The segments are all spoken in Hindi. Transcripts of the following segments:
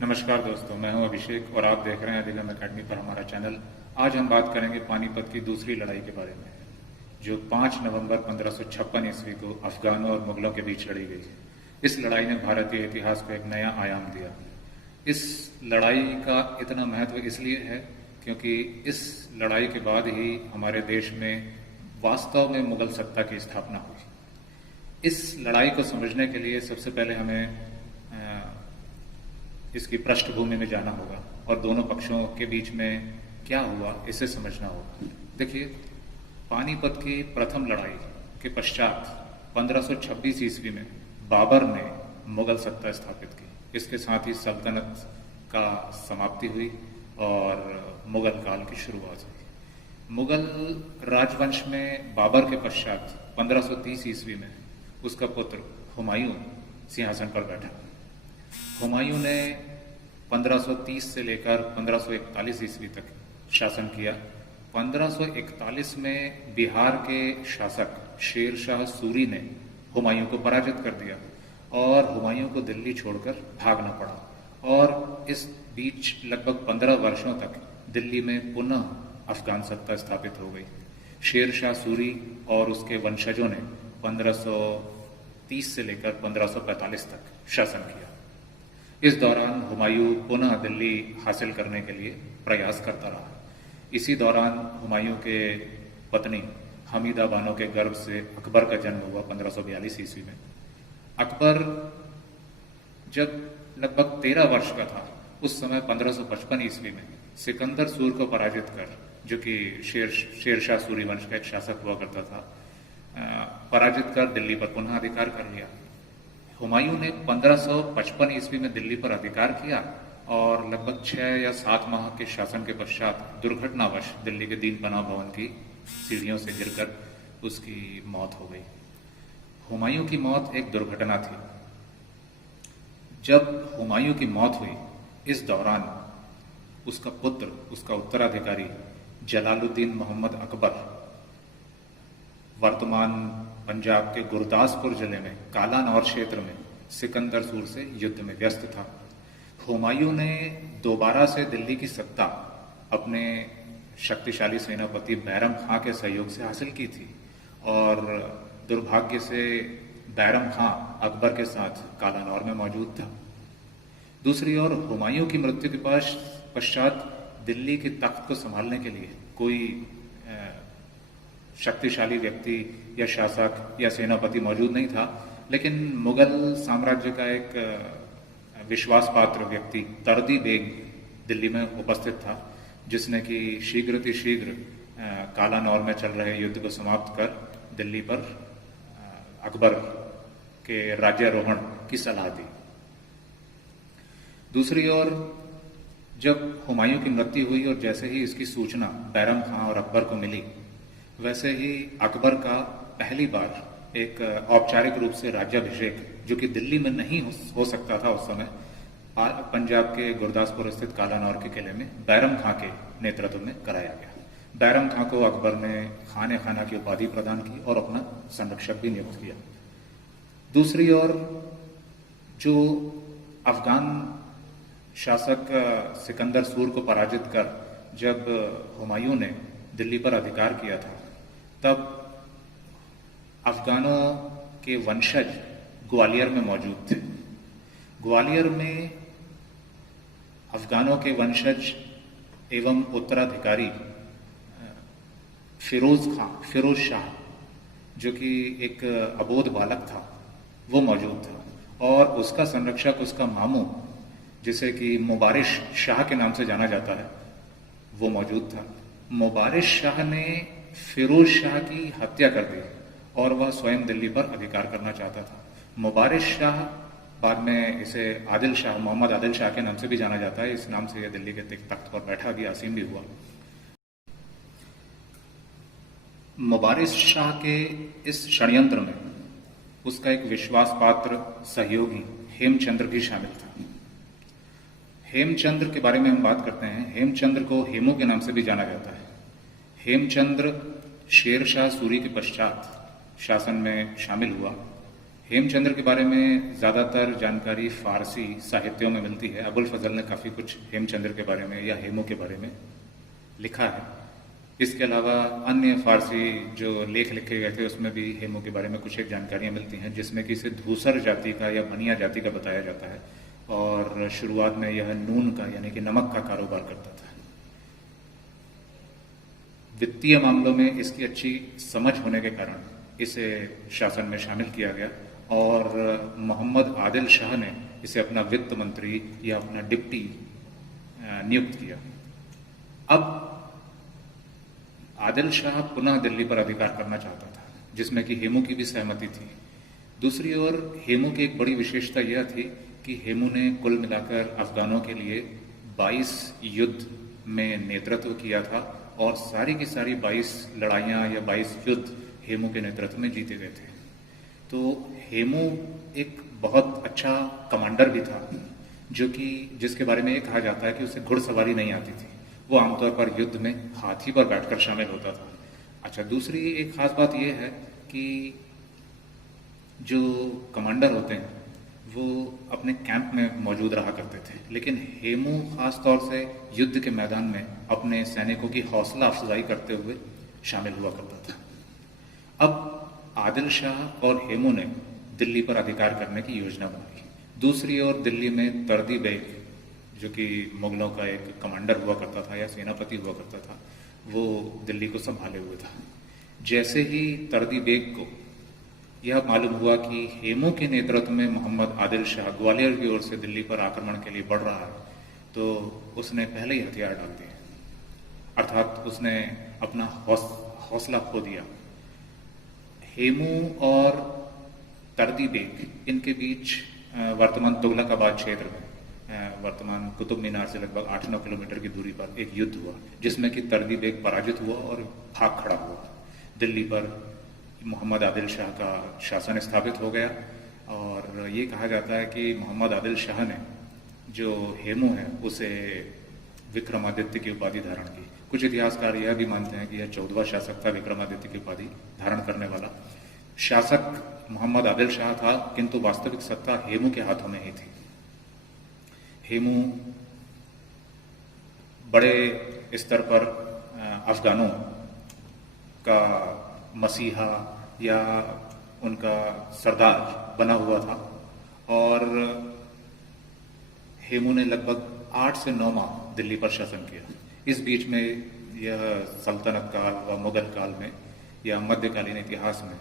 नमस्कार दोस्तों, मैं हूं अभिषेक और आप देख रहे हैं दिलम अकेडमी पर हमारा चैनल। आज हम बात करेंगे पानीपत की दूसरी लड़ाई के बारे में, जो 5 नवंबर 1556 ईस्वी को अफगानों और मुगलों के बीच लड़ी गई। इस लड़ाई ने भारतीय इतिहास को एक नया आयाम दिया। इस लड़ाई का इतना महत्व इसलिए है क्योंकि इस लड़ाई के बाद ही हमारे देश में वास्तव में मुगल सत्ता की स्थापना हुई। इस लड़ाई को समझने के लिए सबसे पहले हमें इसकी पृष्ठभूमि में जाना होगा और दोनों पक्षों के बीच में क्या हुआ इसे समझना होगा। देखिए, पानीपत की प्रथम लड़ाई के पश्चात 1526 ईस्वी में बाबर ने मुगल सत्ता स्थापित की। इसके साथ ही सल्तनत का समाप्ति हुई और मुगल काल की शुरुआत हुई। मुगल राजवंश में बाबर के पश्चात 1530 ईस्वी में उसका पुत्र हुमायूं सिंहासन पर बैठा। हुमायूं ने 1530 से लेकर 1541 ईस्वी तक शासन किया। 1541 में बिहार के शासक शेर शाह सूरी ने हुमायूं को पराजित कर दिया और हुमायूं को दिल्ली छोड़कर भागना पड़ा और इस बीच लगभग 15 वर्षों तक दिल्ली में पुनः अफगान सत्ता स्थापित हो गई। शेर शाह सूरी और उसके वंशजों ने 1530 से लेकर 1545 तक शासन किया। इस दौरान हुमायूं पुनः दिल्ली हासिल करने के लिए प्रयास करता रहा। इसी दौरान हुमायूं के पत्नी हमीदा बानो के गर्भ से अकबर का जन्म हुआ 1542 ईस्वी में। अकबर जब लगभग 13 वर्ष का था उस समय 1555 ईस्वी में सिकंदर सूर को पराजित कर, जो कि शेर शाह सूरी वंश का एक शासक हुआ करता था, पराजित कर दिल्ली पर पुनः अधिकार कर लिया। हुमायूं ने 1555 ईस्वी में दिल्ली पर अधिकार किया और लगभग 6 या 7 माह के शासन के पश्चात दुर्घटनावश दिल्ली के दीन पनाह भवन की सीढ़ियों से गिरकर उसकी मौत हो गई। हुमायूं की मौत एक दुर्घटना थी। जब हुमायूं की मौत हुई, इस दौरान उसका पुत्र, उसका उत्तराधिकारी जलालुद्दीन मोहम्मद अकबर वर्तमान पंजाब के गुरदासपुर जिले में कालानौर क्षेत्र में सिकंदर सूर से युद्ध में व्यस्त था। हुमायूं ने दोबारा से दिल्ली की सत्ता अपने शक्तिशाली सेनापति बैरम खां के सहयोग से हासिल की थी और दुर्भाग्य से बैरम खां अकबर के साथ कालानौर में मौजूद था। दूसरी ओर हुमायूं की मृत्यु के पश्चात दिल्ली के तख्त को संभालने के लिए कोई शक्तिशाली व्यक्ति या शासक या सेनापति मौजूद नहीं था, लेकिन मुगल साम्राज्य का एक विश्वास पात्र व्यक्ति तर्दी बेग दिल्ली में उपस्थित था, जिसने कि शीघ्र कालानौर में चल रहे युद्ध को समाप्त कर दिल्ली पर अकबर के राज्यारोहण की सलाह दी। दूसरी ओर जब हुमायूं की मृत्यु हुई और जैसे ही इसकी सूचना बैरम खां और अकबर को मिली, वैसे ही अकबर का पहली बार एक औपचारिक रूप से राज्याभिषेक, जो कि दिल्ली में नहीं हो सकता था उस समय, पंजाब के गुरदासपुर स्थित कालानौर के किले में बैरम खां के नेतृत्व में कराया गया। बैरम खां को अकबर ने खाने खाना की उपाधि प्रदान की और अपना संरक्षक भी नियुक्त किया। दूसरी ओर जो अफगान शासक सिकंदर सूर को पराजित कर जब हुमायूं ने दिल्ली पर अधिकार किया था, तब अफगानों के वंशज ग्वालियर में मौजूद थे। ग्वालियर में अफगानों के वंशज एवं उत्तराधिकारी फिरोज शाह, जो कि एक अबोध बालक था, वो मौजूद था और उसका संरक्षक, उसका मामू, जिसे कि मुबारिश शाह के नाम से जाना जाता है, वो मौजूद था। मुबारिश शाह ने फिरोज शाह की हत्या कर दी और वह स्वयं दिल्ली पर अधिकार करना चाहता था। मुबारिश शाह, बाद में इसे आदिल शाह, मोहम्मद आदिल शाह के नाम से भी जाना जाता है, इस नाम से यह दिल्ली के तख्त पर बैठा भी, आसीन भी हुआ। मुबारिश शाह के इस षड्यंत्र में उसका एक विश्वास पात्र सहयोगी हेमचंद्र भी शामिल था। हेमचंद्र के बारे में हम बात करते हैं। हेमचंद्र को हेमू के नाम से भी जाना जाता है। हेमचंद्र शेर शाह सूरी के पश्चात शासन में शामिल हुआ। हेमचंद्र के बारे में ज़्यादातर जानकारी फारसी साहित्यों में मिलती है। अबुल फजल ने काफ़ी कुछ हेमचंद्र के बारे में या हेमू के बारे में लिखा है। इसके अलावा अन्य फारसी जो लेख लिखे गए थे उसमें भी हेमू के बारे में कुछ एक जानकारियां मिलती हैं, जिसमें कि इसे धूसर जाति का या बनिया जाति का बताया जाता है और शुरुआत में यह नून का यानी कि नमक का कारोबार करता था। वित्तीय मामलों में इसकी अच्छी समझ होने के कारण इसे शासन में शामिल किया गया और मोहम्मद आदिल शाह ने इसे अपना वित्त मंत्री या अपना डिप्टी नियुक्त किया। अब आदिल शाह पुनः दिल्ली पर अधिकार करना चाहता था, जिसमें कि हेमू की भी सहमति थी। दूसरी ओर हेमू की एक बड़ी विशेषता यह थी कि हेमू ने कुल मिलाकर अफगानों के लिए 22 युद्ध में नेतृत्व किया था और सारी की सारी 22 लड़ाइयां या 22 युद्ध हेमू के नेतृत्व में जीते गए थे। तो हेमू एक बहुत अच्छा कमांडर भी था, जो कि जिसके बारे में ये कहा जाता है कि उसे घुड़सवारी नहीं आती थी। वो आमतौर पर युद्ध में हाथी पर बैठकर शामिल होता था। अच्छा, दूसरी एक खास बात यह है कि जो कमांडर होते हैं वो अपने कैंप में मौजूद रहा करते थे, लेकिन हेमू खास तौर से युद्ध के मैदान में अपने सैनिकों की हौसला अफजाई करते हुए शामिल हुआ करता था। अब आदिल शाह और हेमू ने दिल्ली पर अधिकार करने की योजना बनाई। दूसरी ओर दिल्ली में तर्दी बेग, जो कि मुगलों का एक कमांडर हुआ करता था या सेनापति हुआ करता था, वो दिल्ली को संभाले हुए था। जैसे ही तर्दी बेग को यह मालूम हुआ कि हेमू के नेतृत्व में मोहम्मद आदिल शाह ग्वालियर की ओर से दिल्ली पर आक्रमण के लिए बढ़ रहा है, तो उसने पहले ही हथियार डाल दिए, अर्थात उसने अपना हौसला खो दिया। हेमू और तर्दी बेग, इनके बीच वर्तमान तुगलकाबाद क्षेत्र में, वर्तमान कुतुब मीनार से लगभग 8-9 किलोमीटर की दूरी पर एक युद्ध हुआ, जिसमें कि तर्दी बेग पराजित हुआ और भाग खड़ा हुआ। दिल्ली पर मोहम्मद आदिल शाह का शासन स्थापित हो गया और ये कहा जाता है कि मोहम्मद आदिल शाह ने जो हेमू है उसे विक्रमादित्य की उपाधि धारण की। कुछ इतिहासकार यह भी मानते हैं कि यह 14वां शासक था विक्रमादित्य की उपाधि धारण करने वाला। शासक मोहम्मद आदिल शाह था, किंतु वास्तविक सत्ता हेमू के हाथों में ही थी। हेमू बड़े स्तर पर अफगानों का मसीहा या उनका सरदार बना हुआ था और हेमू ने लगभग 8 से 9 माह दिल्ली पर शासन किया। इस बीच में यह सल्तनत काल व मुगल काल में या मध्यकालीन इतिहास में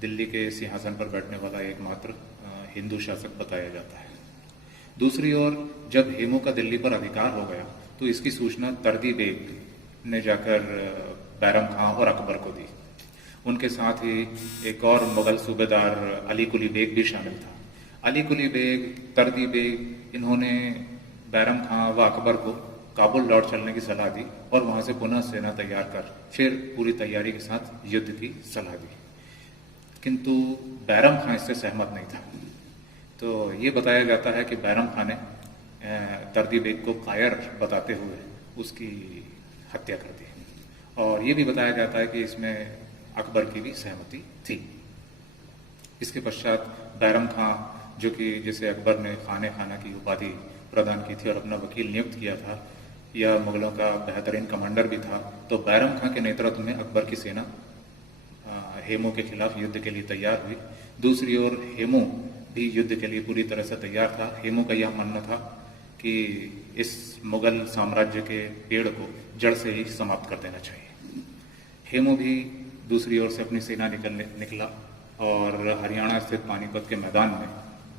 दिल्ली के सिंहासन पर बैठने वाला एकमात्र हिंदू शासक बताया जाता है। दूसरी ओर जब हेमू का दिल्ली पर अधिकार हो गया तो इसकी सूचना तर्दी बेग ने जाकर बैरम खां और अकबर को दी। उनके साथ ही एक और मुगल सूबेदार अली कुली बेग भी शामिल था। अली कुली बेग, तर्दी बेग, इन्होंने बैरम खां व अकबर को काबुल लौट चलने की सलाह दी और वहां से पुनः सेना तैयार कर फिर पूरी तैयारी के साथ युद्ध की सलाह दी, किंतु बैरम खां इससे सहमत नहीं था। तो ये बताया जाता है कि बैरम खां ने तर्दी बेग को कायर बताते हुए उसकी हत्या कर दी और ये भी बताया जाता है कि इसमें अकबर की भी सहमति थी। इसके पश्चात बैरम खां, जो कि जिसे अकबर ने खाने खाना की उपाधि प्रदान की थी और अपना वकील नियुक्त किया था, यह मुगलों का बेहतरीन कमांडर भी था, तो बैरम खां के नेतृत्व में अकबर की सेना हेमू के खिलाफ युद्ध के लिए तैयार हुई। दूसरी ओर हेमू भी युद्ध के लिए पूरी तरह से तैयार था। हेमू का यह मानना था कि इस मुगल साम्राज्य के पेड़ को जड़ से ही समाप्त कर देना चाहिए। हेमू भी दूसरी ओर से अपनी सेना निकला और हरियाणा स्थित पानीपत के मैदान में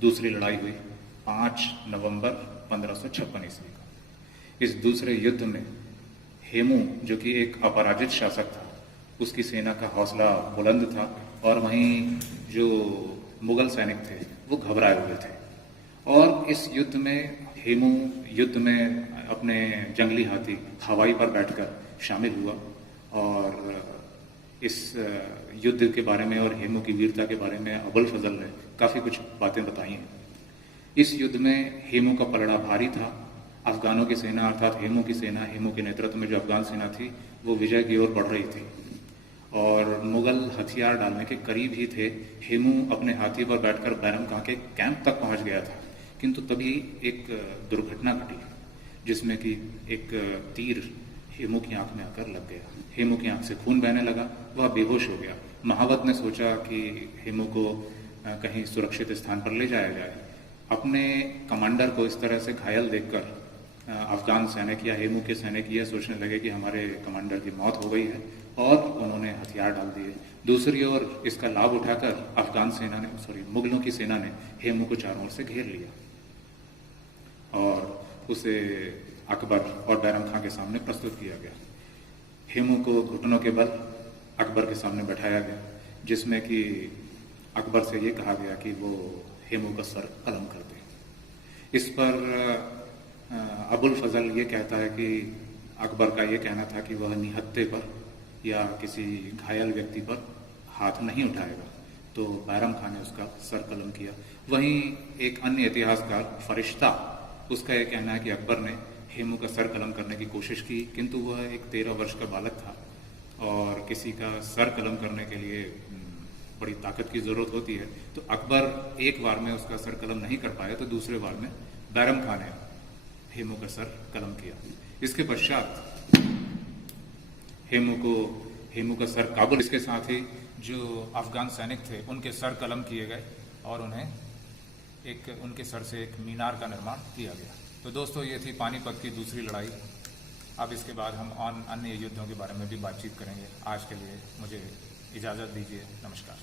दूसरी लड़ाई हुई 5 नवंबर 1556 ईस्वी को। इस दूसरे युद्ध में हेमू, जो कि एक अपराजित शासक था, उसकी सेना का हौसला बुलंद था और वहीं जो मुगल सैनिक थे वो घबराए हुए थे। और इस युद्ध में हेमू युद्ध में अपने जंगली हाथी हवाई पर बैठकर शामिल हुआ और इस युद्ध के बारे में और हेमू की वीरता के बारे में अबुल फजल ने काफी कुछ बातें बताई हैं। इस युद्ध में हेमू का पलड़ा भारी था। अफगानों की सेना अर्थात हेमू की सेना, हेमू के नेतृत्व में जो अफगान सेना थी, वो विजय की ओर बढ़ रही थी और मुगल हथियार डालने के करीब ही थे। हेमू अपने हाथी पर बैठकर बैरम खां के कैंप तक पहुंच गया था, किंतु तभी एक दुर्घटना घटी जिसमें कि एक तीर हेमू की आंख में आकर लग गया। हेमू की आंख से खून बहने लगा, वह बेहोश हो गया। महावत ने सोचा कि हेमू को कहीं सुरक्षित स्थान पर ले जाया जाए। अपने कमांडर को इस तरह से घायल देखकर अफगान सैनिक या हेमू के सैनिक यह सोचने लगे कि हमारे कमांडर की मौत हो गई है और उन्होंने हथियार डाल दिए। दूसरी ओर इसका लाभ उठाकर अफगान सेना ने मुगलों की सेना ने हेमू को चारों ओर से घेर लिया और उसे अकबर और बैरम खां के सामने प्रस्तुत किया गया। हेमू को घुटनों के बल अकबर के सामने बैठाया गया, जिसमें कि अकबर से ये कहा गया कि वो हेमू का सर कलम कर दे। इस पर अबुल फजल ये कहता है कि अकबर का ये कहना था कि वह निहत्थे पर या किसी घायल व्यक्ति पर हाथ नहीं उठाएगा, तो बैरम खान ने उसका सर कलम किया। वहीं एक अन्य इतिहासकार फरिश्ता, उसका यह कहना है कि अकबर ने हेमू का सर कलम करने की कोशिश की, किंतु वह एक 13 वर्ष का बालक था और किसी का सर कलम करने के लिए बड़ी ताकत की जरूरत होती है। तो अकबर एक बार में उसका सर कलम नहीं कर पाया, तो दूसरे बार में बैरम खान ने हेमू का सर कलम किया। इसके पश्चात हेमू का सर काबुल, इसके साथ ही जो अफगान सैनिक थे उनके सर कलम किए गए और उनके सर से एक मीनार का निर्माण किया गया। तो दोस्तों, ये थी पानीपत की दूसरी लड़ाई। अब इसके बाद हम अन्य युद्धों के बारे में भी बातचीत करेंगे। आज के लिए मुझे इजाज़त दीजिए। नमस्कार।